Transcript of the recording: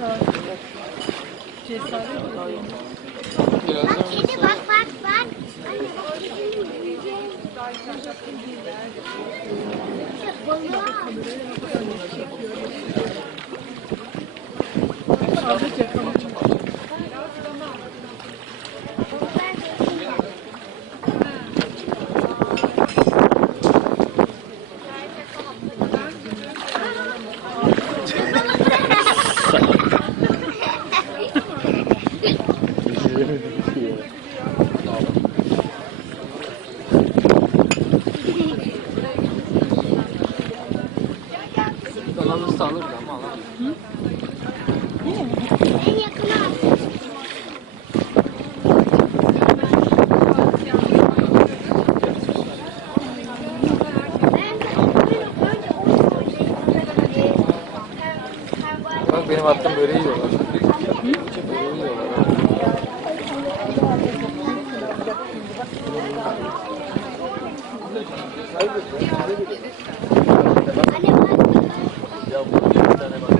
Bak kedi bak bak bak. Anne kalanırsa alırdı ama alamıyor. En yakına. Bak benim attığım böreği yiyorlar. Böreği yiyorlar. Saygı duyuyorum. Saygı duyuyorum. Ya bu bir tane var.